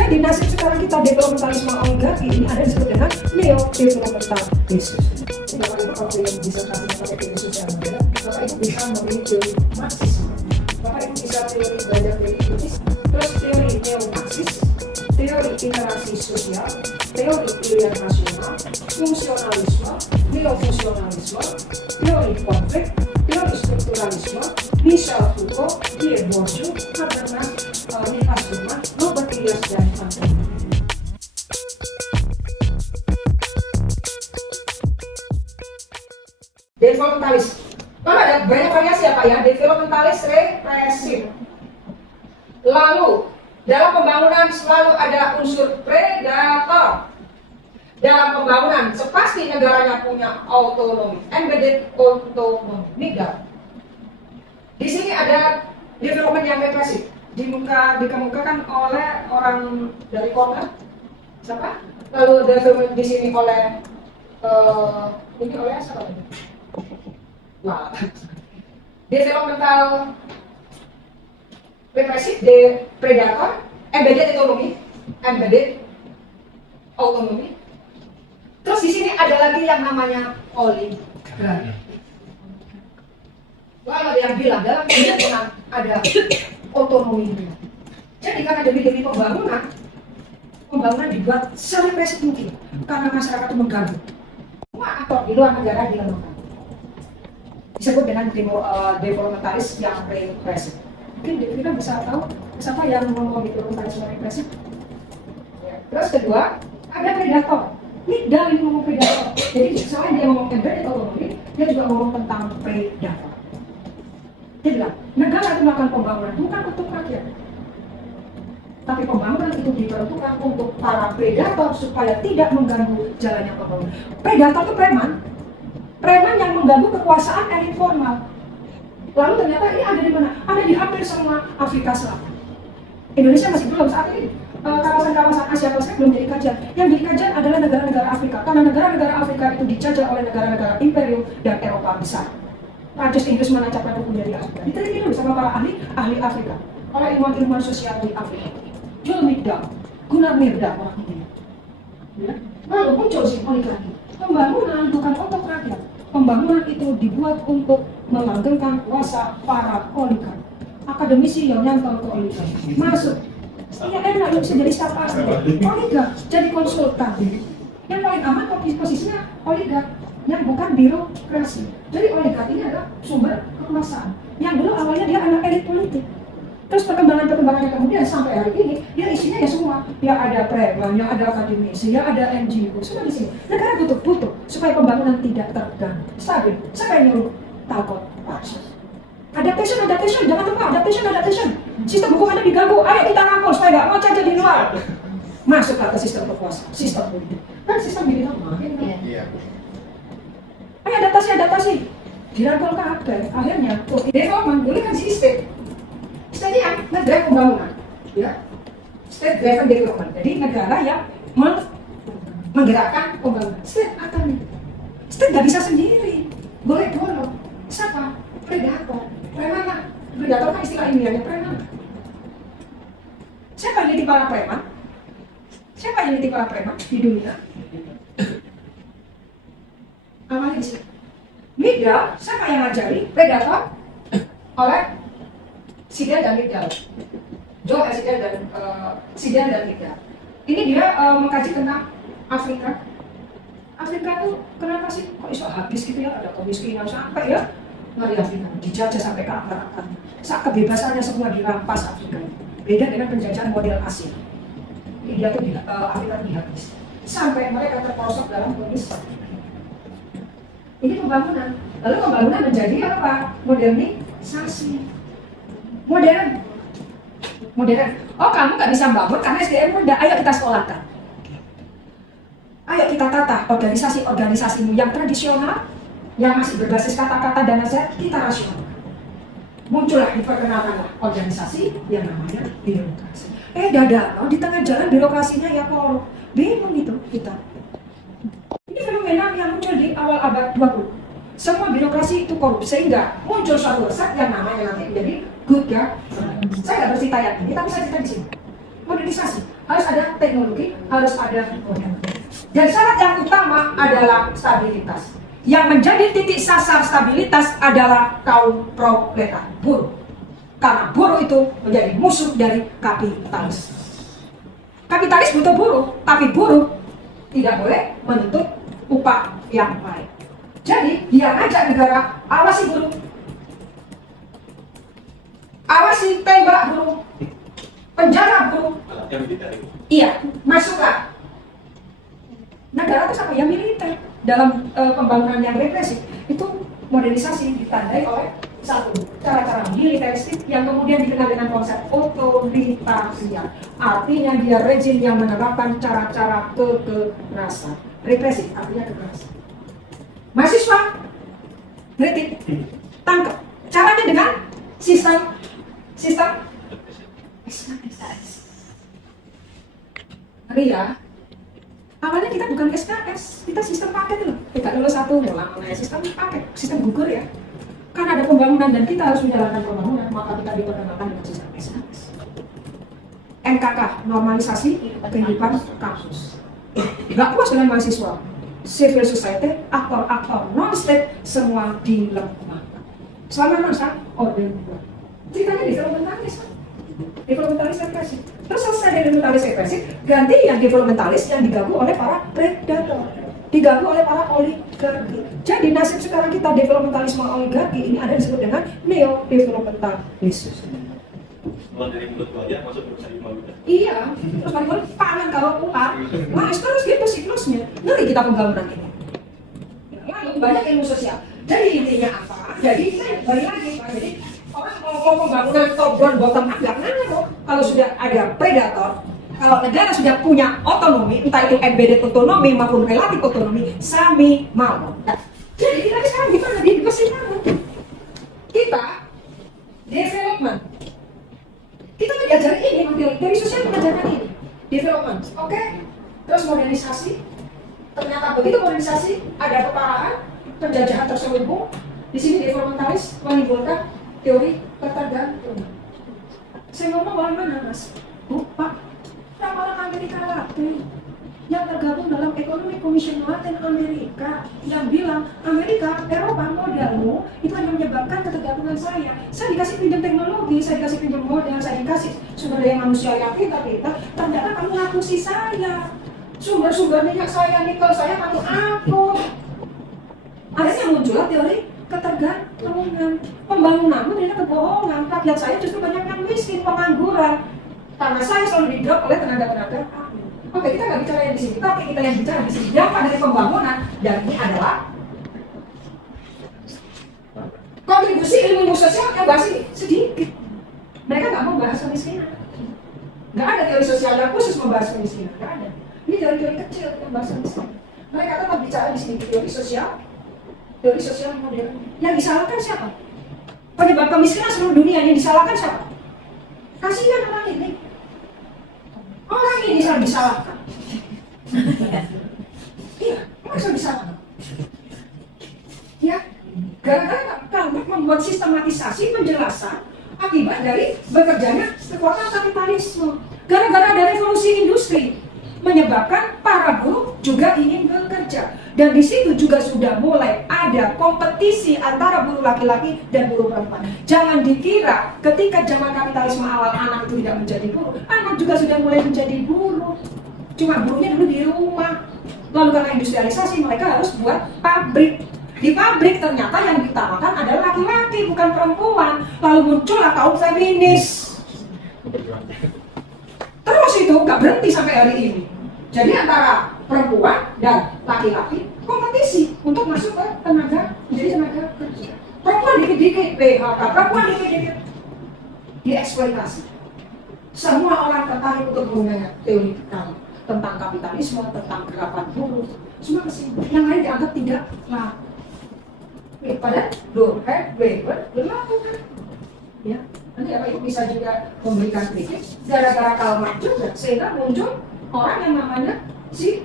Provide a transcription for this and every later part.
Jadi nasib sekarang kita developmentalisme oligarki ini ada disebut dengan neo-developmentalisme. Bapak Ibu kalau yang bisa kasih pakai teori sosial media, Bapak Ibu bisa memilih teori Marxisme. Bapak Ibu bisa teori belajar teori kritis, terus teori neo-Marxis, teori interaksi sosial, teori pilihan nasional, fungsionalisme, neo-fungsionalisme, teori konflik, teori strukturalisme, Michel Foucault, Pierre Bourdieu, Habermas, Nicholas Luhmann, Robert Elias, dan Anthony. Developmentalis. Kalau ada banyak variasi ya Pak ya, developmentalis represif. Lalu, dalam pembangunan selalu ada unsur predator. Dalam pembangunan, sepasti negaranya punya autonomi, embedded autonomy, NIDA. Di sini ada development yang represif, dikemukakan oleh orang dari Korea, siapa? Lalu development di sini oleh ini oleh siapa? Wah, developmental represif, de predator, embedded autonomy. Terus di sini ada lagi yang namanya oligarki. Lalu ada yang bilang dalam pembangunan ada otonomi. Jadi karena demi pembangunan dibuat serepresif mungkin karena masyarakat itu mengganggu. Semua aktor di luar negara dilemahkan. Disebut dengan developmentalis yang represif. Mungkin kita bisa tahu siapa yang ngomong developmentalis yang represif. Terus kedua, ada predator. Ini dari ngomong predator. Jadi selain dia ngomong embedded autonomy, dia juga ngomong tentang predator. Dia bilang, negara itu melakukan pembangunan bukan untuk rakyat, tapi pembangunan itu diperuntukkan untuk para predator supaya tidak mengganggu jalannya pembangunan. Predator itu preman yang mengganggu kekuasaan elit formal. Lalu ternyata ini ada di mana? Ada di hampir semua Afrika Selatan. Indonesia masih belum saat ini. Kawasan-kawasan Asia Pasifik belum jadi kajian. Yang jadi kajian adalah negara-negara Afrika. Karena negara-negara Afrika itu dijajah oleh negara-negara imperium dan Eropa besar. Prancis, Inggris menancapkan hukumnya di Afrika. Diteliti dulu sama para ahli Afrika. Oleh ilmuwan sosial di Afrika. Jules Middag, Gunnar Myrdal orang ini. Ya. Lalu muncul si oligarki. Pembangunan bukan untuk rakyat. Pembangunan itu dibuat untuk melanggengkan kuasa para oligarki. Akademisi yang nyantol ke oligarki. Masuk. Iya enak, lu bisa jadi staff asli. Oligark, jadi konsultan. Yang paling aman posisinya oligark, yang bukan birokrasi. Jadi oligark ini adalah sumber kekuasaan. Yang dulu awalnya dia anak elit politik. Terus perkembangannya kemudian sampai hari ini, dia isinya ya semua. Ya ada preman, ya ada akademisi, ya ada NGO, semua di sini. Negara butuh supaya pembangunan tidak terganggu. Stabil. Siapa yang nyuruh? Takut. Adaptation, jangan lupa adaptation. Sistem hukum Anda diganggu, ayo kita rangkul supaya nggak mau jadi luar. Masuklah ke sistem kekuasaan, sistem politik. Kan sistem militer makin kan? Iya. Ayo adaptasi. Dirangkul ke apa? Akhirnya, development boleh kan sistem. State yang ngedrive pembangunan, ya. State driven development. Jadi negara yang menggerakkan pembangunan. State apa nih? State nggak bisa sendiri. Boleh dorong. Siapa? Predator. Preman lah. Predator kan istilah Indianya preman. Siapa yang jadi para preman? Siapa yang jadi para preman di dunia? Awalnya di sini. Myrdal, siapa yang ngajari? Predator oleh Siddel dan Myrdal. John Siddel dan Myrdal. Ini dia mengkaji tentang Afrika. Afrika itu kenapa sih kok iso habis gitu ya? Ada kemiskinan sampai ya ngeri Afrika, dijajah sampai ke akar-akar. Saat kebebasannya semua dirampas Afrika. Beda dengan penjajahan model Asia. Dia tuh Afrika dihabis. Sampai mereka terperosok dalam kondisi. Ini pembangunan. Lalu pembangunan menjadi apa? Modernisasi. Modern. Oh kamu nggak bisa bangun karena SDM rendah. Ayo kita sekolahkan. Ayo kita tata organisasimu yang tradisional, yang masih berbasis kata-kata dan nasihat, kita rasional. Muncullah, diperkenalkanlah organisasi yang namanya birokrasi. Di tengah jalan birokrasinya ya korup. Bingung itu kita. Ini fenomena yang muncul di awal abad 20. Semua birokrasi itu korup, sehingga muncul suatu resep yang namanya nanti menjadi good governance. Saya nggak bercerita yang ini, tapi saya cerita di sini. Modernisasi. harus ada teknologi, harus ada modal. Dan syarat yang utama adalah stabilitas. Yang menjadi titik sasar stabilitas adalah kaum proletar, buruh. Karena buruh itu menjadi musuh dari kapitalis. Kapitalis butuh buruh, tapi buruh tidak boleh menuntut upah yang baik. Jadi dia ngajak negara, awasi buruh, awasi tembak buruh, penjara buruh. Iya, masuklah. Negara itu sama ya militer. Dalam pembangunan yang represif itu modernisasi ditandai oleh satu cara-cara militeristik yang kemudian dikenal dengan konsep otoritarian. Artinya dia rezim yang menerapkan cara-cara kekerasan. Represif artinya kekerasan. Mahasiswa kritik, tangkap. Caranya dengan sistem Ria. Awalnya kita bukan SKS, kita sistem paket loh. Tidak lulus satu, ngulang sistem paket, sistem gugur ya. Karena ada pembangunan dan kita harus menjalankan pembangunan, maka kita diperkenalkan dengan sistem SKS. NKK, normalisasi kehidupan kampus. Gak puas dengan mahasiswa, civil society, aktor-aktor non-state semua dilemahkan. Selama masa Orde Baru. Ceritanya di developmentalis kan? Developmentalis represif. Terus selesai dari developmentalis represif, ganti yang developmentalis yang diganggu oleh para predator, diganggu oleh para oligarki. Jadi nasib sekarang kita developmentalisme oligarki ini ada disebut dengan neo-developmentalisme. Kalau dari mulut aja masuk ke saya mau gitu. Iya, terus bagaimana pangan kalau ular, mas terus gitu siklusnya. Ngeri kita pembangunan ini. Lalu banyak ilmu sosial. Jadi intinya apa? Jadi saya balik lagi. Jadi orang mau pembangunan top down bottom up nggak ngaruh. Kalau sudah ada predator, kalau negara sudah punya otonomi, entah itu embedded otonomi maupun relatif otonomi, sami mau. Jadi kita sekarang gimana di persidangan? Kita development. Kita belajar ini, dari sosial mengajarkan ini, development, oke? Terus modernisasi. Ternyata begitu modernisasi, ada keparahan, penjajahan terselubung. Di sini developmentalis menimbulkan teori ketergantungan. Saya ngomong orang mana, Mas? Pak, orang Amerika Latin yang tergabung dalam ekonomi Commission Latin Amerika yang bilang Amerika, Eropa modalmu itu hanya menyebabkan ketergantungan saya. Saya dikasih pinjam teknologi, saya dikasih pinjam modal, saya dikasih sumber daya manusia yang pintar-pintar. Ternyata kamu ngakusi saya, sumber-sumber minyak saya, nikel saya kamu aku. Akhirnya muncullah teori ketergantungan. Pembangunanmu adalah kebohongan. Rakyat saya justru banyak yang miskin, pengangguran. Karena saya selalu di-drop oleh tenaga-tenaga ahli. Oke, kita nggak bicara yang di sini, tapi kita yang bicara di sini. Dampak dari pembangunan, dan ini adalah kontribusi ilmu sosial yang bahas ini sedikit. Mereka nggak mau bahas kemiskinan. Nggak ada teori sosial yang khusus membahas kemiskinan. Nggak ada. Ini teori-teori kecil yang bahas kemiskinan. Mereka tetap bicara di sini teori sosial modern. Yang disalahkan siapa? Penyebab kemiskinan seluruh dunia yang disalahkan siapa? Kasihan orang ini. Orang ini selalu disalahkan. Iya, orang selalu disalahkan. Ya, gara-gara kamu membuat sistematisasi penjelasan akibat dari bekerjanya kekuatan kapitalisme. Gara-gara ada revolusi industri menyebabkan para buruh juga ingin bekerja. Dan di situ juga sudah mulai ada kompetisi antara buruh laki-laki dan buruh perempuan. Jangan dikira ketika zaman kapitalisme awal anak itu tidak menjadi buruh, anak juga sudah mulai menjadi buruh. Cuma buruhnya dulu di rumah. Lalu karena industrialisasi mereka harus buat pabrik. Di pabrik ternyata yang diutamakan adalah laki-laki bukan perempuan. Lalu muncullah kaum feminis. Terus itu nggak berhenti sampai hari ini. Jadi antara perempuan dan laki-laki kompetisi untuk masuk ke menjadi tenaga kerja. Perempuan dikit-dikit PHK, perempuan dikit-dikit dieksploitasi. Semua orang tertarik untuk menggunakan teori tentang kapitalisme, tentang gerakan buruh, semua kesini. Yang lain dianggap tidak laku. Pada Durkheim, Weber berlaku kan? Ya, nanti apa itu bisa juga memberikan kritik. Gara-gara Karl Marx juga, sehingga muncul orang yang namanya si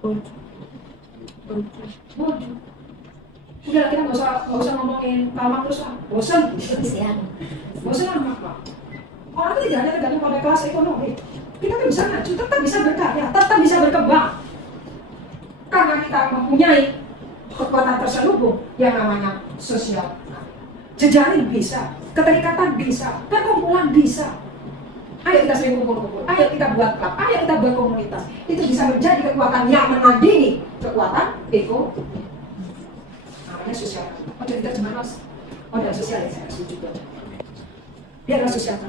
Bourdieu. Udah kita nggak usah ngomongin Karl Marx terus lah, bosan. Bosan apa? Orang itu tidak hanya tergantung pada kelas ekonomi. bisa maju, tetap bisa berkarya, tetap bisa berkembang. Karena kita mempunyai kekuatan terselubung yang namanya sosial. Jejaring bisa, keterikatan bisa, perkumpulan bisa. Ayo kita sering kumpul-kumpul, ayo kita buat klub, ayo kita buat komunitas. Itu bisa menjadi kekuatan yang menandingi kekuatan ego. Namanya sosial. Oh, jadi terjemahan mas. Oh, dan sosial ya, saya setuju. Dia adalah sosial.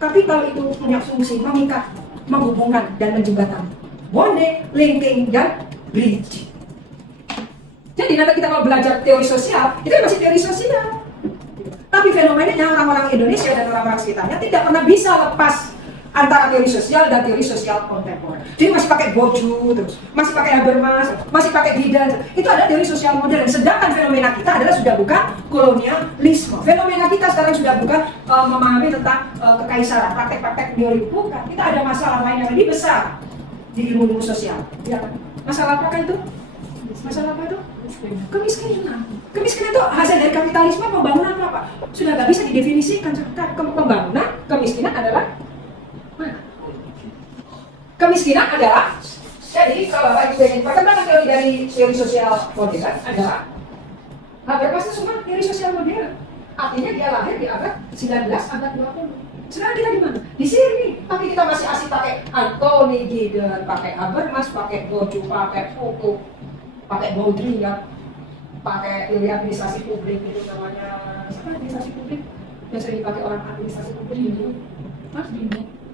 Kapital itu punya fungsi mengikat, menghubungkan, dan menjembatani. Bonding, linking, dan bridge. Jadi nanti kita mau belajar teori sosial, itu masih teori sosial. Tapi fenomenanya orang-orang Indonesia dan orang-orang sekitarnya tidak pernah bisa lepas antara teori sosial dan teori sosial kontemporer. Jadi masih pakai Bourdieu terus, masih pakai Habermas, masih pakai Giddens. Itu ada teori sosial modern. Sedangkan fenomena kita adalah sudah bukan kolonialisme. Fenomena kita sekarang sudah bukan memahami tentang kekaisaran, praktek-praktek teori. Bukan. Kita ada masalah lain yang lebih besar di ilmu sosial. Ya, masalah apa itu? Masalah apa itu? Kemiskinan. Kemiskinan itu hasil dari kapitalisme, pembangunan apa? Sudah nggak bisa didefinisikan. Pembangunan, kemiskinan adalah mana? Kemiskinan adalah, jadi kalau Bapak Ibu ingin perkembangan teori dari teori sosial modern adalah Habermas itu semua teori sosial modern. Artinya dia lahir di abad 19, abad 20. Sekarang kita di mana? Di sini. Tapi kita masih asik pakai Anthony Giddens, pakai Habermas, pakai Bourdieu, pakai Foucault, pakai Baudrillard, pakai teori administrasi publik itu namanya apa administrasi publik yang sering dipakai orang administrasi publik itu Mas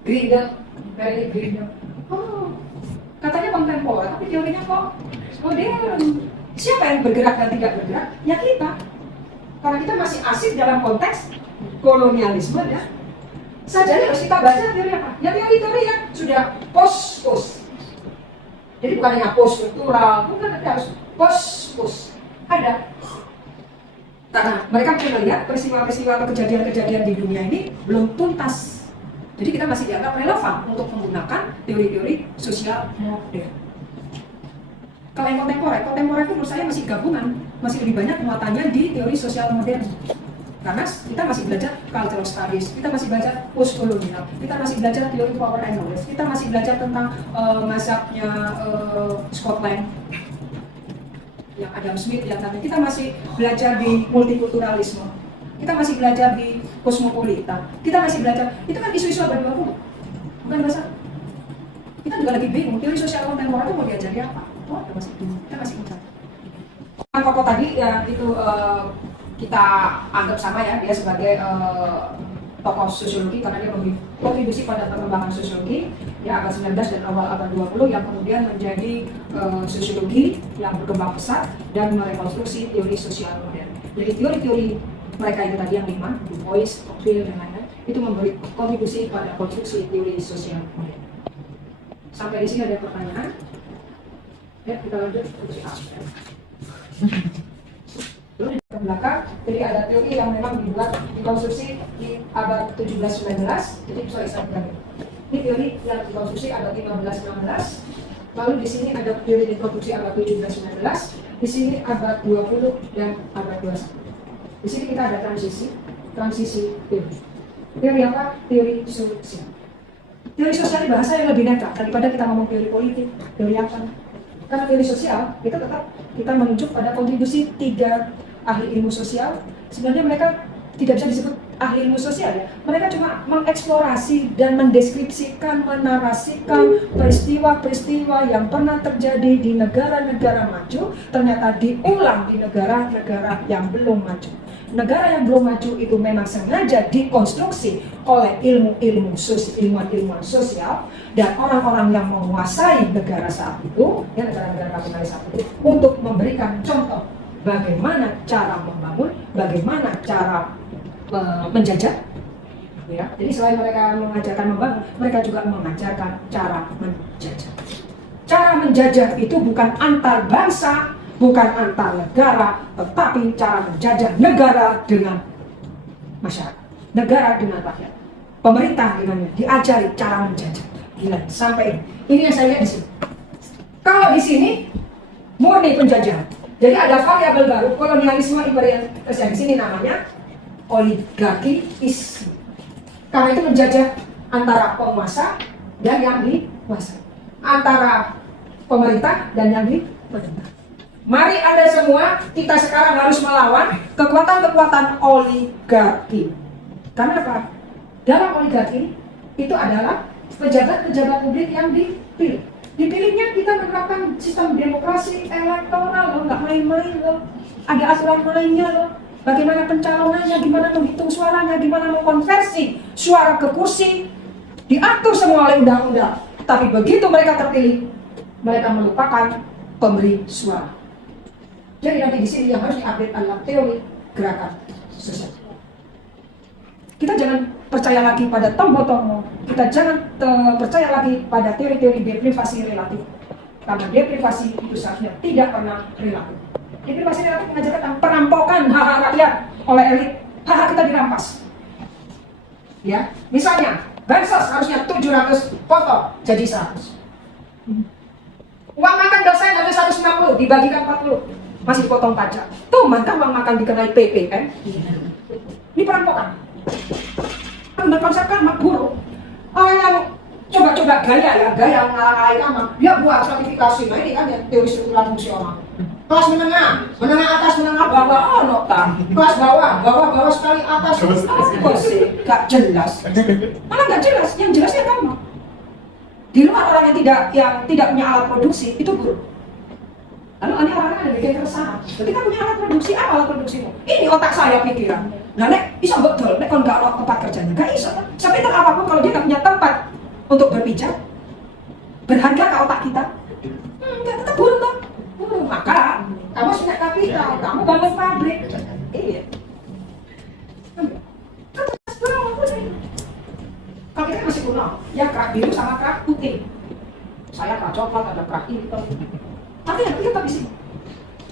Grindel, dari Grindel. Oh, katanya kontemporer tapi teorinya kok modern. Siapa yang bergerak dan tidak bergerak? Ya kita, karena kita masih asik dalam konteks kolonialisme ya. Saja harus kita baca teori apa? Ya teori-teori yang sudah post. Jadi bukan hanya post struktural, bukan, tapi harus post. Ada. Karena mereka melihat peristiwa-peristiwa atau kejadian-kejadian di dunia ini belum tuntas. Jadi kita masih dianggap relevan untuk menggunakan teori-teori sosial modern. Kalau yang kontemporer itu menurut saya masih gabungan, masih lebih banyak muatannya di teori sosial modern. Karena kita masih belajar cultural studies, kita masih belajar post-kolonial, kita masih belajar teori power and knowledge, kita masih belajar tentang mazhabnya Scotland, yang Adam Smith, yang tadi kita masih belajar di multikulturalisme, kita masih belajar di kosmopolitan, kita masih belajar, itu kan isu-isu abad 20, bukan bahasa. Kita juga lagi bingung, teori sosial kontemporer itu mau diajari apa? Oh, kita masih mencari. Koko tadi ya itu kita anggap sama ya, dia sebagai tokoh sosiologi karena dia berkontribusi pada pengembangan sosiologi ya abad 19 dan awal abad 20 yang kemudian menjadi sosiologi yang berkembang pesat dan merekonstruksi teori sosial modern. Jadi teori-teori mereka itu tadi yang 5, Du Bois, Tocqueville dan lain-lain itu memberi kontribusi pada konstruksi teori sosial modern. Sampai di sini ada pertanyaan? Ya, kita lanjut ke ke belakang, jadi ada teori yang memang dibuat dikonstruksi di abad 17-19, jadi saya bilang ini teori yang dikonstruksi abad 15-16, lalu di sini ada teori dikonstruksi abad 17-19, di sini abad 20 dan abad 21. Di sini kita ada transisi teori. Teori apa? Teori sosial. Teori sosial ini bahasa yang lebih netral daripada kita ngomong teori politik, teori apa? Karena teori sosial itu tetap kita menunjuk pada kontribusi 3 ahli ilmu sosial. Sebenarnya mereka tidak bisa disebut ahli ilmu sosial ya. Mereka cuma mengeksplorasi dan mendeskripsikan, menarasikan peristiwa-peristiwa yang pernah terjadi di negara-negara maju, ternyata diulang di negara-negara yang belum maju. Negara yang belum maju itu memang sengaja dikonstruksi oleh ilmuwan-ilmuwan sosial dan orang-orang yang menguasai negara saat itu, ya negara-negara kapitalis saat itu, untuk memberikan contoh bagaimana cara membangun, bagaimana cara menjajah. Ya, jadi selain mereka mengajarkan membangun, mereka juga mengajarkan cara menjajah. Cara menjajah itu bukan antar bangsa, bukan antar negara, tetapi cara menjajah negara dengan masyarakat, negara dengan rakyat, pemerintah dengannya diajari cara menjajah. Gila, sampai ini yang saya lihat di sini. Kalau di sini murni penjajahan. Jadi ada variabel baru, kolonialisme imperialisme yang di sini namanya oligarki. Karena itu menjajah antara penguasa dan yang dikuasai, antara pemerintah dan yang diperintah. Mari Anda semua, kita sekarang harus melawan kekuatan-kekuatan oligarki. Karena apa? Dalam oligarki itu adalah pejabat-pejabat publik yang dipilih. Dipilihnya kita menerapkan sistem demokrasi elektoral loh, nggak main-main loh. Ada aturan mainnya loh. Bagaimana pencalonannya, gimana menghitung suaranya, gimana mengkonversi suara ke kursi, diatur semua oleh undang-undang. Tapi begitu mereka terpilih, mereka melupakan pemberi suara. Jadi nanti di sini yang harus diupdate adalah teori gerakan sosial. Kita jangan percaya lagi pada tombol-tombol. Kita jangan percaya lagi pada teori-teori deprivasi relatif. Karena deprivasi itu seharusnya tidak pernah relatif. Deprivasi relatif mengajarkan tentang perampokan hak-hak rakyat oleh elit. Hak-hak kita dirampas. Ya, misalnya bansos harusnya 700 potong jadi 100. Uang makan dosen harusnya 190 dibagikan 40. Masih dipotong pajak. Tuh, mantap uang makan dikenai PP kan? Ini perampokan. Berkonsepkan mak guru. Orang yang coba-coba gaya ngalang-ngalang aman, dia buat sertifikasi. Nah ini kan ya teori struktural fungsional. Kelas menengah atas, menengah bawah, oh nota. Kelas bawah sekali atas. Apa sih? Gak jelas. Malah gak jelas. Yang jelasnya kamu. Di luar orang yang tidak punya alat produksi itu guru. Lalu ini orang-orang ada bikin keresahan. Ketika punya alat produksi, apa alat produksimu? Ini otak saya pikiran. Nah, nek bisa betul, nek kalau nggak ada tempat kerjanya, nggak bisa. Sepintar apapun kalau dia nggak punya tempat untuk berpijak, berharga ke otak kita, nggak tetap buruk dong. Maka kamu punya kapital, kamu bangun pabrik. Iya. Kalau kita masih kuno, ya kerak biru sama kerak putih. Saya kerak coklat, ada kerak hitam. Artinya kita di sini.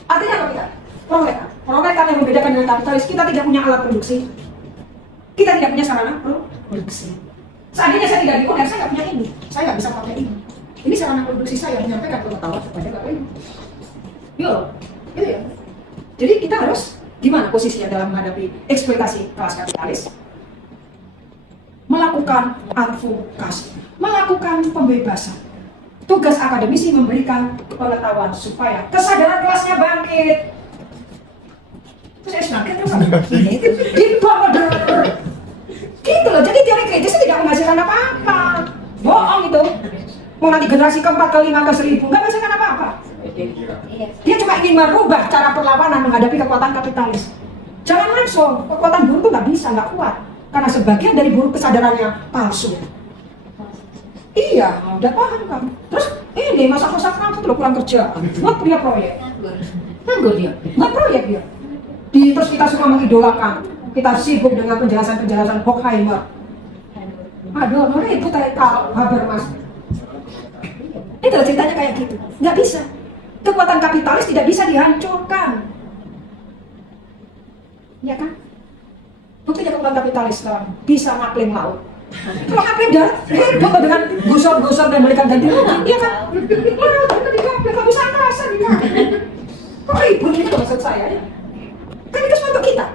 Artinya apa kita? Proletar. Proletar yang membedakan dengan kapitalis, kita tidak punya alat produksi. Kita tidak punya sarana produksi. Seandainya saya tidak diundang, saya nggak punya ini. Saya nggak bisa pakai ini. Ini sarana produksi saya menyampaikan pengetahuan kepada Bapak Ibu. Yo, gitu ya. Jadi kita harus gimana posisinya dalam menghadapi eksploitasi kelas kapitalis? Melakukan advokasi, melakukan pembebasan. Tugas akademisi memberikan pengetahuan supaya kesadaran kelasnya bangkit. Terus saya bangkit terus gitu loh. Jadi teori kritis tidak menghasilkan apa-apa. Bohong itu. Mau nanti generasi keempat, kelima, ke-1000 nggak menghasilkan apa-apa. Dia cuma ingin merubah cara perlawanan menghadapi kekuatan kapitalis. Jangan langsung, kekuatan buruh itu nggak bisa, nggak kuat. Karena sebagian dari buruh kesadarannya palsu. Iya, udah paham kan. Terus ini masa-masa Frankfurt lo kurang kerja, buat punya proyek. Nganggur dia, buat proyek dia. Terus kita suka mengidolakan, kita sibuk dengan penjelasan-penjelasan Horkheimer. Aduh, mana itu Karl Habermas. Itu ceritanya kayak gitu. Nggak bisa. Kekuatan kapitalis tidak bisa dihancurkan. Ya kan? Buktinya kekuatan kapitalis sekarang bisa ngaklaim laut. Kalau ngaklaim darat, ribut dengan gusur-gusur dan berikan ganti rugi, iya kan? Kita diklaim, nggak bisa ngerasa diklaim. Kok ribut itu maksud saya ya? Kan itu semua untuk kita.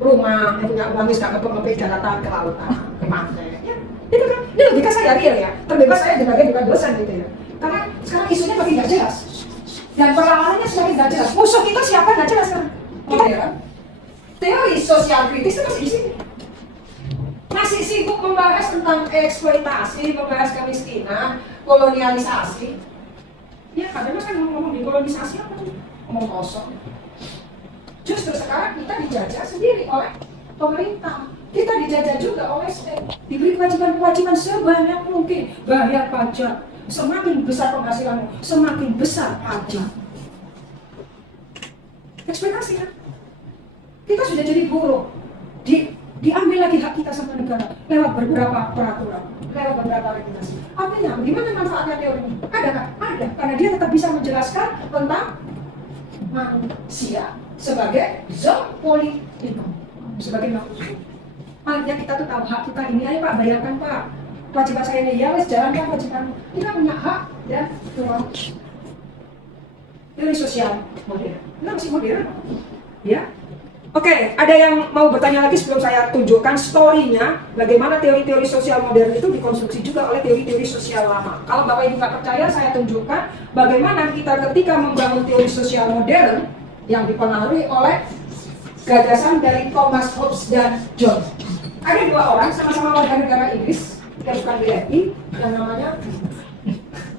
Rumah, punya uang, nggak ngepeng-ngepeng daratan ke lautan, ke pantai. Ya, itu kan, ini logika saya real ya. Terbebas saya sebagai bukan dosen gitu ya. Karena sekarang isunya makin nggak jelas. Dan perlawanannya semakin nggak jelas. Musuh kita siapa nggak jelas sekarang. Kita ya kan? Teori sosial kritis itu masih di sini. Masih sibuk membahas tentang eksploitasi, membahas kemiskinan, kolonialisasi. Ya, kadang kan ngomong di kolonisasi apa tuh? Ngomong kosong. Justru sekarang kita dijajah sendiri oleh pemerintah. Kita dijajah juga oleh state. Diberi kewajiban-kewajiban sebanyak mungkin. Bayar pajak. Semakin besar penghasilanmu, semakin besar pajak. Ekspektasi kan? Kita sudah jadi buruh. Diambil lagi hak kita sama negara lewat beberapa peraturan, lewat beberapa regulasi. Artinya, bagaimana manfaatnya teori ini? Ada kan? Ada. Karena dia tetap bisa menjelaskan tentang manusia sebagai zon politik, sebagai manusia. Artinya kita tuh tahu hak kita ini, ayo Pak, bayarkan Pak. Kewajiban saya ini, ya wes jalankan kewajiban. Kita punya hak dan ruang. Teori sosial modern. Kita masih modern, ya. Oke, ada yang mau bertanya lagi sebelum saya tunjukkan story-nya bagaimana teori-teori sosial modern itu dikonstruksi juga oleh teori-teori sosial lama. Kalau Bapak Ibu nggak percaya, saya tunjukkan bagaimana kita ketika membangun teori sosial modern yang dipengaruhi oleh gagasan dari Thomas Hobbes dan John. Ada dua orang sama-sama warga negara Inggris, yang bukan BRI, yang namanya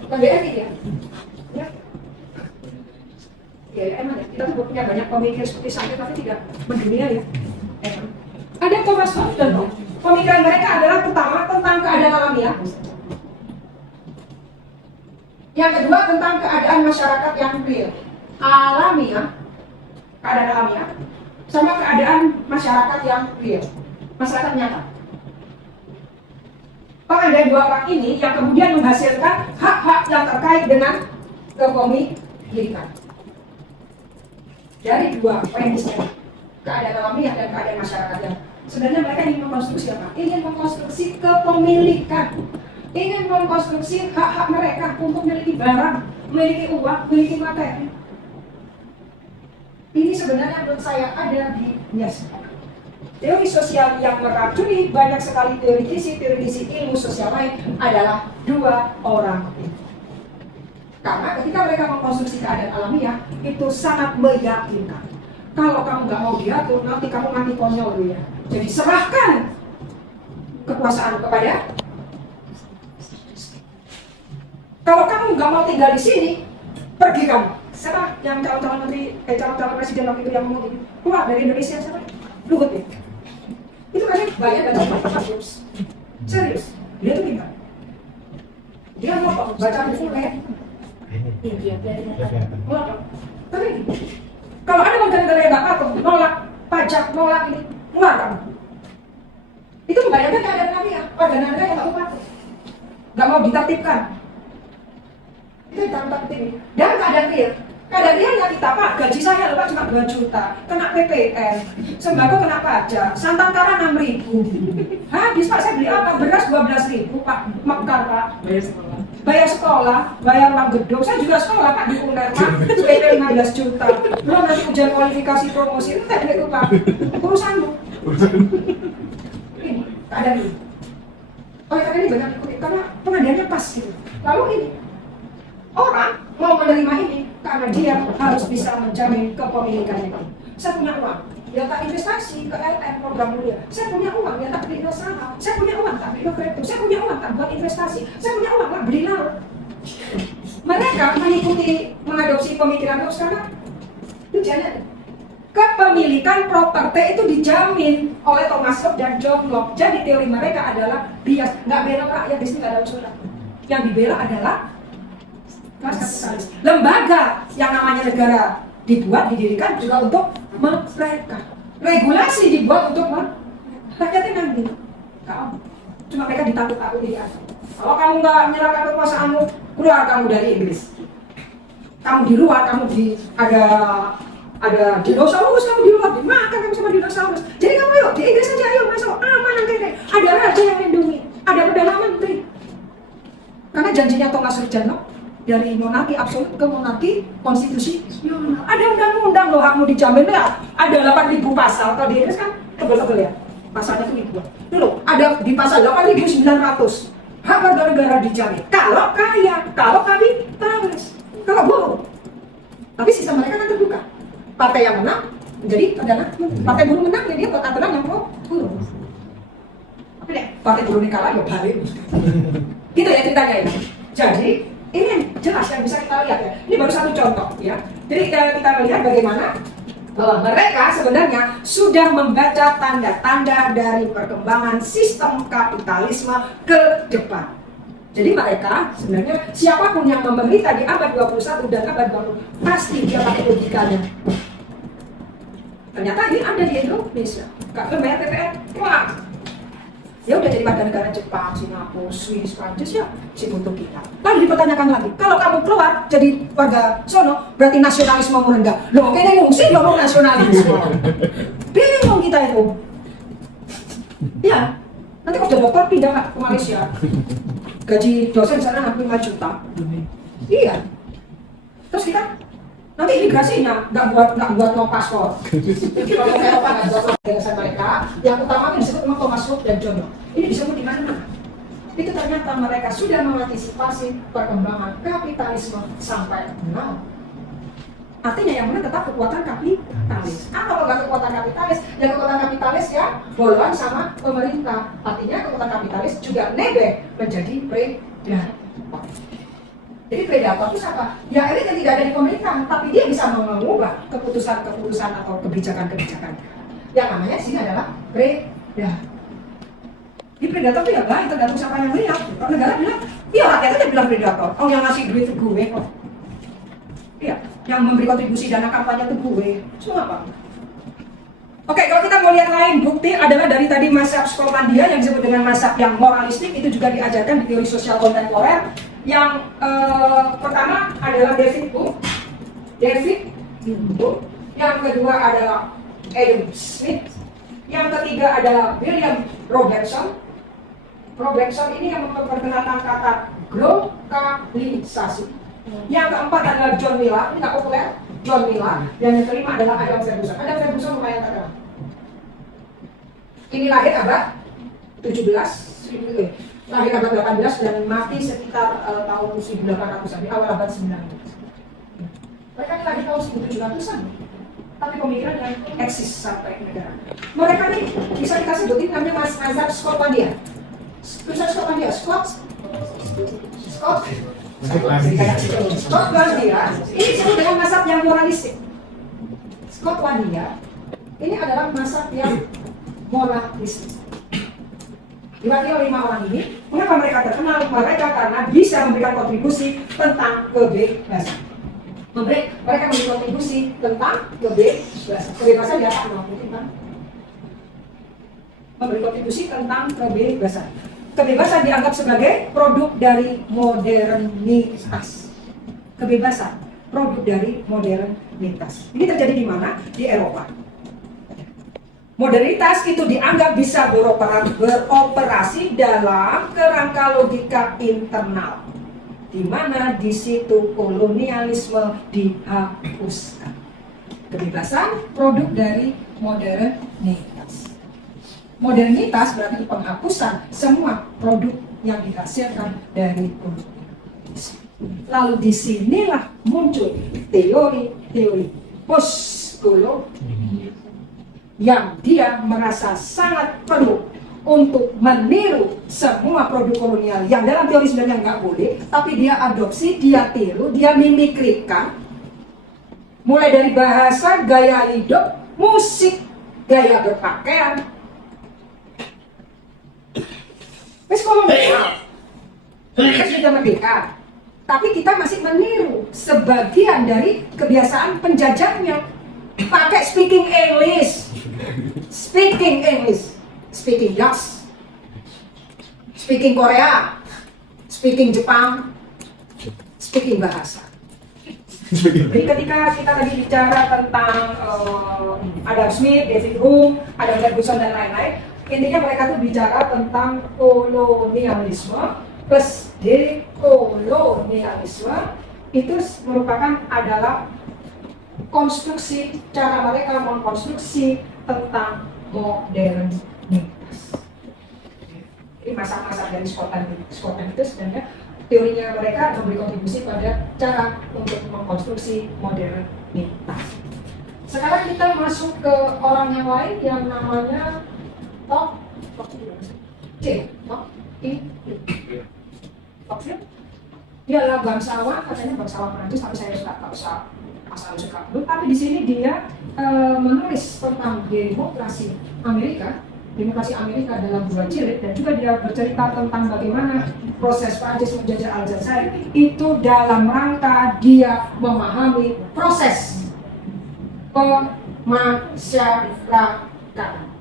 bukan BRI ya. Ya, emang ya, kita tuh punya banyak pemikir seperti sampai tapi tidak mendunia ya. Ada Thomas Hobbes dan John. Pemikiran mereka adalah pertama tentang keadaan alamiah. Yang kedua tentang keadaan masyarakat yang real. Alamiah, keadaan alamiah, sama keadaan masyarakat yang real, masyarakat nyata. Pengadaan dua orang ini yang kemudian menghasilkan hak-hak yang terkait dengan kepemilikan. Dari dua premisnya, keadaan alamiah dan keadaan masyarakat yang sebenarnya mereka ingin mengkonstruksi apa? Ingin mengkonstruksi kepemilikan, ingin mengkonstruksi hak-hak mereka untuk memiliki barang, memiliki uang, memiliki materi. Ini sebenarnya menurut saya ada di teori sosial yang meracuni banyak sekali teoritisi ilmu sosial lain adalah dua orang ini. Karena ketika mereka mengkonstruksi keadaan alamiah, itu sangat meyakinkan. Kalau kamu nggak mau diatur, nanti kamu mati konyol ya. Jadi serahkan kekuasaan kepada. Kalau kamu nggak mau tinggal di sini, pergi kamu. Siapa yang calon-calon menteri, calon-calon presiden waktu itu yang ngomong gitu? Keluar dari Indonesia siapa? Luhut ya. Itu kan banyak dan kasus. Serius, dia tuh pintar. Dia mau baca buku kayak tapi kalau ada warga negara yang nggak patuh, nolak pajak, nolak ini, keluar kamu. Itu membayangkan keadaan kami ya, warga negara yang nggak mau patuh, nggak mau ditertibkan. Itu ditangkap ini. Dan keadaan real yang kita pak, gaji saya lupa cuma 2 juta, kena PPN, sembako kena pajak, santan kara 6.000. Habis pak saya beli apa? Beras 12.000 pak, mekar pak. Bayar sekolah, bayar uang gedung, saya juga sekolah pak di UNER pak, PP 15 juta. Belum nanti ujian kualifikasi promosi, itu tadi itu pak, urusanmu. Ini keadaan ini. Oleh karena ini banyak ikuti, karena pengadaannya pas gitu. Lalu ini orang mau menerima ini karena dia harus bisa menjamin kepemilikannya. Saya punya uang, ya tak investasi ke LM program mulia. Saya punya uang, ya tak beli saham. Saya punya uang, tak beli kripto. Saya punya uang, tak buat investasi. Saya punya uang, tak beli laut. Mereka mengikuti, mengadopsi pemikiran itu karena tujuannya kepemilikan properti itu dijamin oleh Thomas Hobbes dan John Locke. Jadi teori mereka adalah bias, nggak bela rakyat di sini nggak ada usulan. Yang dibela adalah kelas kapitalis. Lembaga yang namanya negara didirikan juga untuk mereka. Regulasi dibuat untuk rakyatnya nanti. Cuma mereka ditakut-takuti aja. Kalau kamu nggak menyerahkan kekuasaanmu, keluar kamu dari Inggris. Kamu di luar, kamu ada dinosaurus, kamu di luar dimakan kamu sama dinosaurus. Jadi kamu yuk di Inggris aja, ayo masuk aman nanti. Ada raja yang lindungi, ada perdana menteri. Karena janjinya Thomas Hobbes dan Locke, dari monarki absolut ke monarki konstitusional. Ada undang-undang loh, hakmu dijamin ya. Ada 8.000 pasal, kalau di Inggris kan tebel-tebel ya. Pasalnya itu ribuan. Dulu ada di pasal 8.900. Hak warga negara dijamin. Kalau kaya, kalau kapitalis, kalau buruh. Tapi sisa mereka kan terbuka. Partai yang menang menjadi perdana, partai buruh menang jadi dia buat aturan yang pro buruh. Tapi deh, partai buruh ini kalah ya balik. Gitu ya ceritanya ini. Jadi ini yang jelas yang bisa kita lihat ya. Ini baru satu contoh ya. Jadi kita melihat bagaimana bahwa mereka sebenarnya sudah membaca tanda-tanda dari perkembangan sistem kapitalisme ke depan. Jadi mereka sebenarnya siapapun yang memerintah di abad 21 dan abad 20 pasti dia pakai logikanya. Ternyata ini ada di Indonesia. Kalau bayar PPN, wah, ya udah jadi warga negara Jepang, Singapura, Swiss, Prancis ya si butuh kita. Lalu dipertanyakan lagi, kalau kamu keluar jadi warga sono, berarti nasionalisme rendah. Loh, kayaknya ngungsi ngomong nasionalisme. Bingung kita itu. Ya, nanti kalau udah dokter pindah ke Malaysia. Gaji dosen di sana hampir 5 juta. Iya. Terus kita Nanti imigrasinya nggak buat no paspor. Kalau Eropa nggak buat gagasan mereka, yang utama disebut memang Thomas Hobbes dan John Locke. Ini disebut di mana? Itu ternyata mereka sudah mengantisipasi perkembangan kapitalisme sampai now. Artinya yang menang tetap kekuatan kapitalis. Kalau nggak kekuatan kapitalis, ya kekuatan kapitalis ya boloan sama pemerintah. Artinya kekuatan kapitalis juga nebeng menjadi predator. Jadi predator itu siapa? Ya elit yang tidak ada di pemerintah, tapi dia bisa mengubah keputusan-keputusan atau kebijakan-kebijakan. Yang namanya sini adalah predator. Di predator itu ya baik, tergantung siapa yang lihat. Kalau negara bilang, iya rakyat aja bilang predator. Oh yang ngasih duit ke gue kok. Iya, yang memberi kontribusi dana kampanye itu gue. Semua apa? Oke, kalau kita mau lihat lain bukti adalah dari tadi mazhab Skotlandia yang disebut dengan mazhab yang moralistik, itu juga diajarkan di teori sosial kontemporer. Yang pertama adalah David Hume. Yang kedua adalah Adam Smith. Yang ketiga adalah William Robertson. Robertson ini yang memperkenalkan kata globalisasi. Yang keempat adalah John Miller, ini nggak populer, John Miller. Dan yang kelima adalah Adam Ferguson. Adam Ferguson lumayan terkenal. Ini lahir abad 17, lahir abad 18 dan mati sekitar tahun 1800-an, di awal abad 19. Mereka lahir tahun 1700-an, tapi pemikiran yang eksis sampai negara. Mereka ini bisa kita sebutin namanya mazhab Skotlandia. Skotlandia, Skotlandia ini disebut dengan mazhab yang moralistik. Skotlandia ini adalah mazhab yang moralistik. Diwakili oleh 5 orang ini. Mengapa mereka terkenal? Mereka karena bisa memberikan kontribusi tentang kebebasan. Mereka memberi kontribusi tentang kebebasan. Kebebasan di atas kan? Memberi kontribusi tentang kebebasan. Kebebasan dianggap sebagai produk dari modernitas. Kebebasan, produk dari modernitas. Ini terjadi di mana? Di Eropa. Modernitas itu dianggap bisa beroperasi dalam kerangka logika internal, di mana di situ kolonialisme dihapuskan. Kebebasan, produk dari modernitas. Modernitas berarti penghapusan semua produk yang dihasilkan dari kolonialisme. Lalu disinilah muncul teori-teori postkolonial yang dia merasa sangat perlu untuk meniru semua produk kolonial yang dalam teori sebenarnya nggak boleh, tapi dia adopsi, dia tiru, dia mimikrikan, mulai dari bahasa, gaya hidup, musik, gaya berpakaian. Wes kolonial, kita sudah merdeka, tapi kita masih meniru sebagian dari kebiasaan penjajahnya. Pakai speaking English, speaking Dutch, speaking Korea, speaking Jepang, speaking bahasa. Jadi ketika kita tadi bicara tentang Adam Smith, David Hume, Adam Ferguson dan lain-lain, intinya mereka tuh bicara tentang kolonialisme plus dekolonialisme. Itu merupakan adalah konstruksi, cara mereka mengkonstruksi tentang modernitas. Ini masa-masa dari Skotland itu sebenarnya teorinya mereka memberi kontribusi pada cara untuk mengkonstruksi modernitas. Sekarang kita masuk ke orang yang lain yang namanya Tocqueville. Dia adalah bangsawan, katanya bangsawan Prancis, tapi saya nggak usah asal suka dulu. Tapi di sini dia menulis tentang demokrasi Amerika dalam 2 jilid, dan juga dia bercerita tentang bagaimana proses Prancis menjajah Aljazair itu dalam rangka dia memahami proses pemasyarakatan.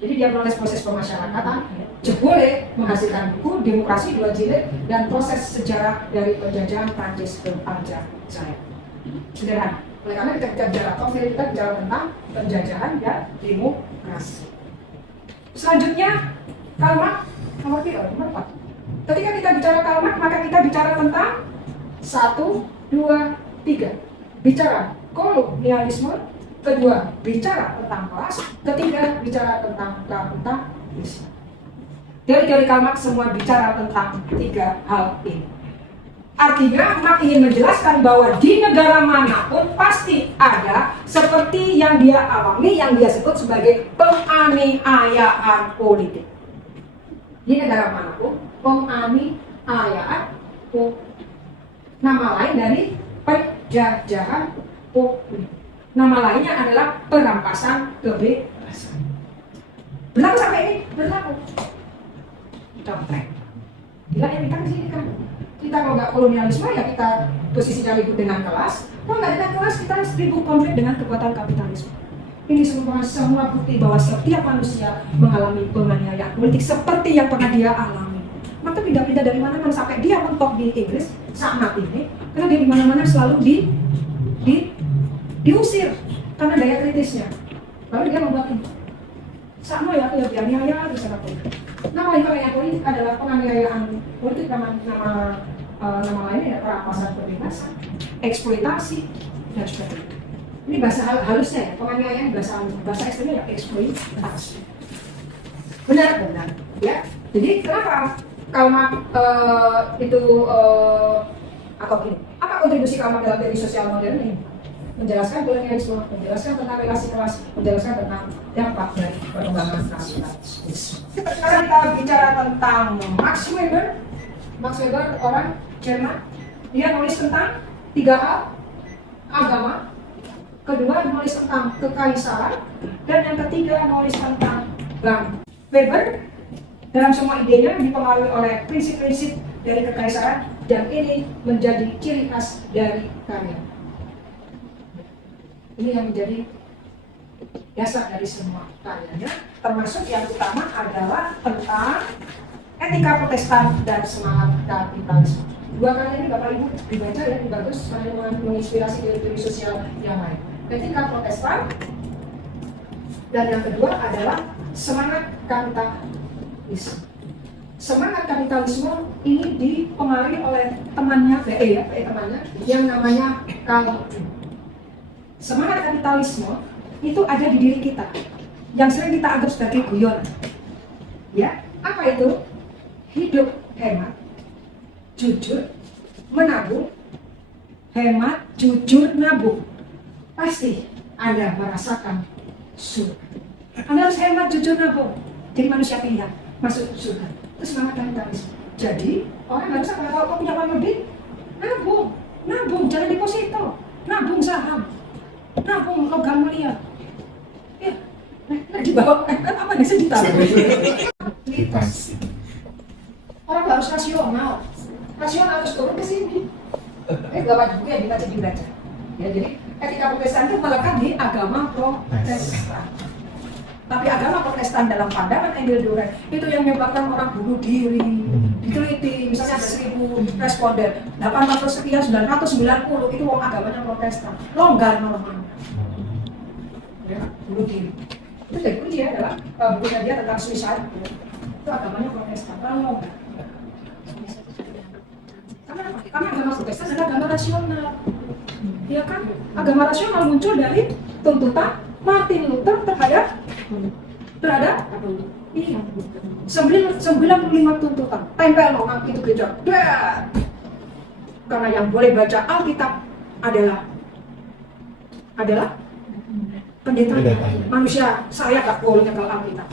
Jadi dia menulis proses pemasyarakatan, jebule menghasilkan buku Demokrasi 2 jilid dan proses sejarah dari penjajahan Prancis ke Aljazair. Sederhana. Oleh karena kita bicara Tocqueville, kita bicara tentang penjajahan dan demokrasi. Selanjutnya, Karl Marx nomor 4. Ketika kita bicara Karl Marx, maka kita bicara tentang 1, 2, 3. bicara kolonialisme, kedua bicara tentang kelas, ketiga bicara tentang kapitalisme. Teori-teori Karl Marx semua bicara tentang tiga hal ini. Artinya, Marx ingin menjelaskan bahwa di negara manapun pasti ada seperti yang dia alami, yang dia sebut sebagai penganiayaan politik. Di negara manapun, penganiayaan politik. Nama lain dari penjajahan politik. Nama lainnya adalah perampasan kebebasan. Berlaku sampai ini? Berlaku. Contoh. Gila ya, kita di sini kan. Kita kalau nggak kolonialisme ya kita posisinya ribut dengan kelas. Kalau nggak dengan kelas kita ribut konflik dengan kekuatan kapitalisme. Ini semua bukti bahwa setiap manusia mengalami penganiayaan politik seperti yang pernah dia alami. Maka pindah-pindah dari mana-mana sampai dia mentok di Inggris saat ini, karena dia di mana-mana selalu diusir karena daya kritisnya. Lalu dia membuat ini. Sama ya, aku lebih aniaya di sana pun. Nama penganiayaan politik adalah penganiayaan politik, nama lainnya perampasan kebebasan, eksploitasi, dan sebagainya. Ini bahasa halusnya ya, penganiayaan bahasa ekstrimnya ya eksploitasi. Benar, ya. Jadi kenapa Karl itu atau gini? Apa kontribusi Karl dalam teori sosial modern ini? Menjelaskan kolonialisme, menjelaskan tentang relasi kelas, menjelaskan tentang dampak dari perkembangan kapitalisme. Sekarang kita bicara tentang Max Weber. Max Weber orang Jerman. Dia nulis tentang tiga hal: agama, kedua nulis tentang kekaisaran, dan yang ketiga nulis tentang bank. Weber dalam semua idenya dipengaruhi oleh prinsip-prinsip dari kekaisaran, dan ini menjadi ciri khas dari karya. Ini yang menjadi dasar dari semua karyanya, termasuk yang utama adalah tentang etika Protestan dan semangat kapitalisme. Dua karya ini Bapak Ibu dibaca ya, bagus, karena menginspirasi teori-teori sosial yang lain. Etika Protestan, dan yang kedua adalah semangat kapitalisme. Semangat kapitalisme ini dipengaruhi oleh temannya, temannya yang namanya Karl Marx. Semangat kapitalisme itu ada di diri kita, yang sering kita anggap sebagai guyon. Ya, apa itu? Hidup hemat, jujur, menabung, hemat, jujur, nabung. Pasti Anda merasakan surga. Anda harus hemat, jujur, nabung. Jadi manusia pilihan masuk surga. Itu semangat kapitalisme. Jadi orang nggak bisa kalau punya uang lebih, nabung, jangan deposito, nabung saham. Nabung logam mulia. Ya, nah di bawah kan apa nih sejuta. Orang harus rasional harus turun ke sini. Beberapa buku yang dibaca. Ya, jadi etika Protestan itu melekat di agama Protestan. Tapi agama Protestan dalam pandangan Emil Durkheim itu yang menyebabkan orang bunuh diri. Diteliti, misalnya ada 1000 responden, 800 sekian, 990 itu orang agamanya Protestan. Longgar normalnya. Ya, bunuh diri. Itu dari dia adalah bukunya dia tentang suicide. Itu agamanya Protestan, longgar. Karena agama Protestan adalah agama rasional. Ya kan? Agama rasional muncul dari tuntutan Martin Luther terhadap iya 95 tuntutan. Tempel orang itu gereja. Karena yang boleh baca Alkitab adalah pendeta. Manusia saya gak boleh nyekel Alkitab.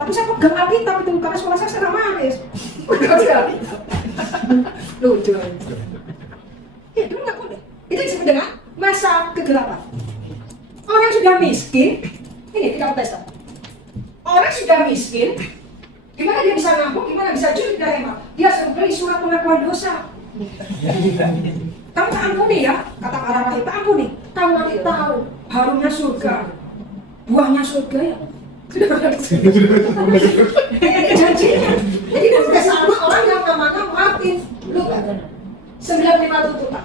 Tapi saya pegang Alkitab itu karena sekolah saya setengah manis. Lucu. Ya, dulu nggak boleh. Itu disebut dengan masa kegelapan. Orang sudah miskin, ini tidak Protestan. Orang sudah miskin, gimana dia bisa nabung, gimana bisa jujur dan hemat? Dia suruh beli surat pengakuan dosa. Kamu tak ampuni ya, kata para rahib, tak ampuni. Kamu nanti tahu harumnya surga, buahnya surga ya. Janjinya. Jadi ada sama orang yang namanya Martin Luther. 95 tuntutan.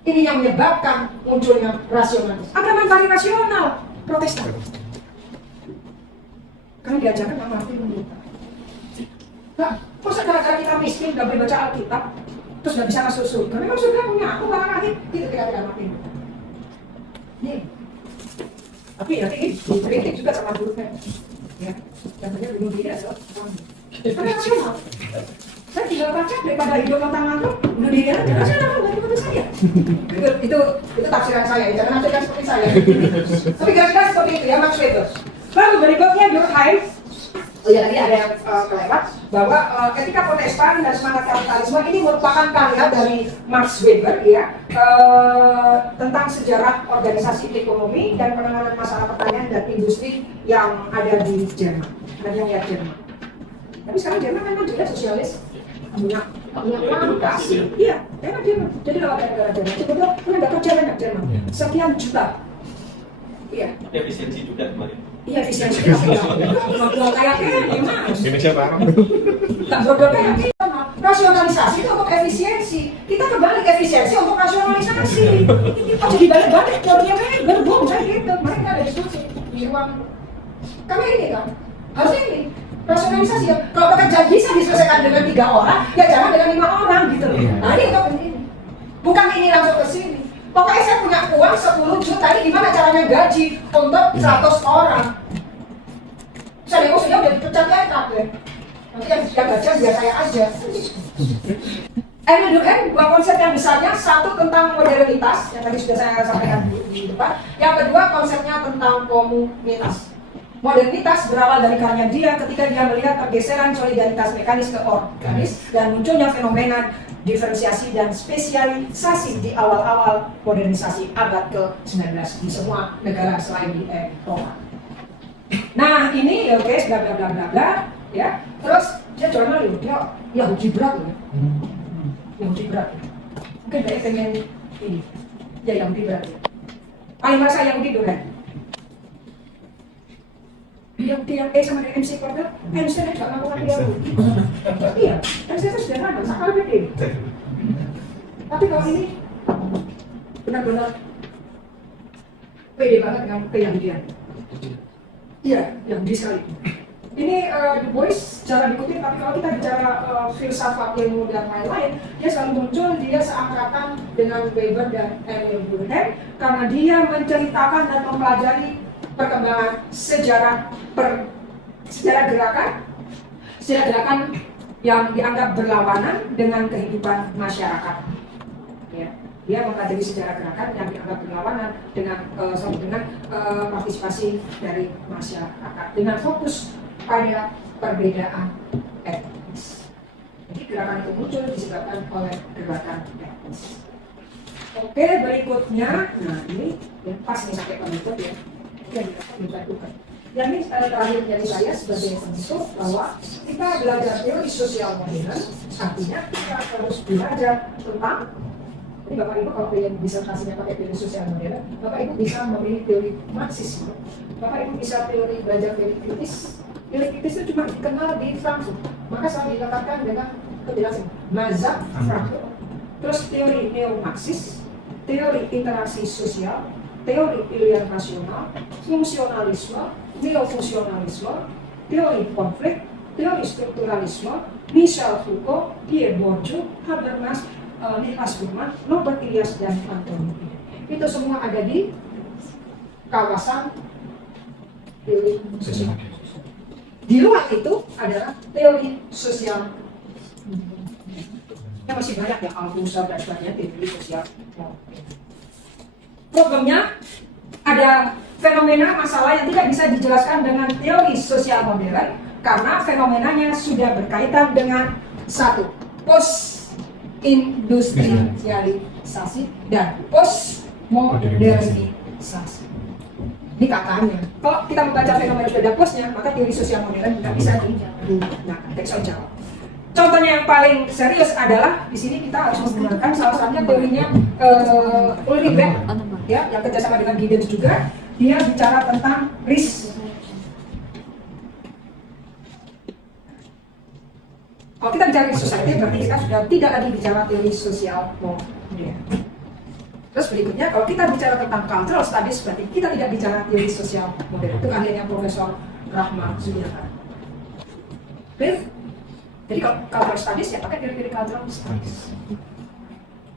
Ini yang menyebabkan munculnya rasionalis. Agama paling rasional, Protestan. Karena diajarkan sama Martin Luther. Nah, kok gara-gara kita miskin, gak boleh baca Alkitab? terus nggak bisa masuk surga. Memang surga punya aku barang akhir, tidak tidak mati. Nih, tapi nanti ini dikritik juga sama gurunya. Ya, contohnya bunuh diri adalah karena rasional. Saya tinggal baca daripada hidup tentang bunuh diri aja rasional nggak cuma saya. Itu tafsiran saya, jangan nafsirkan seperti saya. Tapi kira-kira seperti itu ya Max Weber. Lalu berikutnya Durkheim. Oh ya tadi ada yang kelewat bahwa etika Protestan dan semangat kapitalisme ini merupakan karya dari Max Weber ya tentang sejarah organisasi ekonomi dan penanganan masalah pertanian dan industri yang ada di Jerman dan yang lihat Jerman. Tapi sekarang Jerman memang juga sosialis, punya markas, iya, memang Jerman. Jadi kalau ada negara Jerman, sebetulnya tenaga kerja banyak Jerman, sekian juta, iya. Tapi efisiensi juga kemarin. Iya, efisiensi juga. Kayak Mas. Indonesia bareng. Tak brodol kayak kita. Rasionalisasi itu untuk efisiensi. Kita kebalik efisiensi untuk rasionalisasi. Oh, jadi balik-balik teorinya berbom kayak gitu. Mereka ada diskusi di ruang. Karena ini kan harusnya ini rasionalisasi ya. Kalau pekerja bisa diselesaikan dengan 3 orang, ya jangan dengan 5 orang gitu. Nah ini untuk ini. Bukan ini langsung ke sini. Pokoknya saya punya uang 10 juta, ini gimana caranya gaji untuk 100 orang? Saya sudah dipecat ya kabeh. Nanti yang sudah gaji biar saya aja. Emil Durkheim, 2 konsep yang besarnya, satu tentang modernitas, yang tadi sudah saya sampaikan di depan. Yang kedua konsepnya tentang komunitas. Modernitas berawal dari karya dia ketika dia melihat pergeseran solidaritas mekanis ke organis dan munculnya fenomena diferensiasi dan spesialisasi di awal-awal modernisasi abad ke-19 di semua negara selain di Eropa. Nah ini ya guys, bla bla bla bla bla, ya. Terus dia jurnal dia Yahudi berat loh, Yahudi berat. Mungkin saya pengen ini, ya Yahudi berat. Paling merasa Yahudi Durkheim. Yang sama dengan MC Porter, Einstein juga melakukan Yahudi. Iya, Einstein itu sederhana, sakal gede. Tapi kalau ini benar-benar pede banget dengan keyahudian. Iya, Yahudi sekali. Ini Du Bois cara dikutip, tapi kalau kita bicara filsafat ilmu dan lain-lain, dia selalu muncul, dia seangkatan dengan Weber dan Emil Durkheim karena dia menceritakan dan mempelajari perkembangan sejarah gerakan yang dianggap berlawanan dengan kehidupan masyarakat. Ya, dia mempelajari sejarah gerakan yang dianggap berlawanan dengan partisipasi dari masyarakat dengan fokus pada perbedaan etnis. Jadi gerakan itu muncul disebabkan oleh gerakan etnis. Oke, berikutnya, nah ini pas nih sampai penutup ya. Yang ini terakhir dari saya sebagai penutup bahwa kita belajar teori sosial modern, artinya kita harus belajar tentang. Jadi Bapak Ibu kalau kalian disertasinya pakai teori sosial modern, Bapak Ibu bisa memilih teori Marxisme, Bapak Ibu bisa belajar teori kritis. Teori kritis itu cuma dikenal di Frankfurt, maka selalu dilekatkan dengan kejelasan mazhab Frankfurt. Terus teori neo-Marxis, teori interaksi sosial, teori pilihan rasional, fungsionalisme, neofungsionalisme, teori konflik, teori strukturalisme, Michel Foucault, Pierre Bourdieu, Habermas, Niklas Luhmann, Norbert Elias, dan Anthony Giddens. Itu semua ada di kawasan teori sosial. Di luar itu adalah teori sosial. Ya masih banyak ya, Althusser dan sebagainya, teori sosial. Problemnya ada fenomena masalah yang tidak bisa dijelaskan dengan teori sosial modern karena fenomenanya sudah berkaitan dengan satu, post-industrialisasi dan post-modernisasi. Ini kakaknya. Kalau kita membaca fenomena sudah ada postnya, maka teori sosial modern tidak bisa dijawab. Contohnya yang paling serius adalah di sini kita harus menggunakan salah satunya teorinya Ulrich Beck, ya, yang kerjasama dengan Giddens juga. Dia bicara tentang risk. Kalau kita bicara risk society, berarti kita sudah tidak lagi bicara teori sosial modern. Terus berikutnya, kalau kita bicara tentang cultural studies, berarti kita tidak bicara teori sosial modern. Itu akhirnya Profesor Rahma Sudiarta. Jadi kalau cultural studies ya pakai teori-teori cultural studies.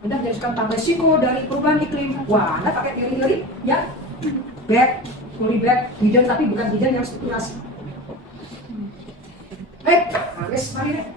Anda menjelaskan tentang resiko dari perubahan iklim. Wah, Anda pakai teori-teori ya back, hidden tapi bukan hidden yang strukturasi. Baik, mari deh.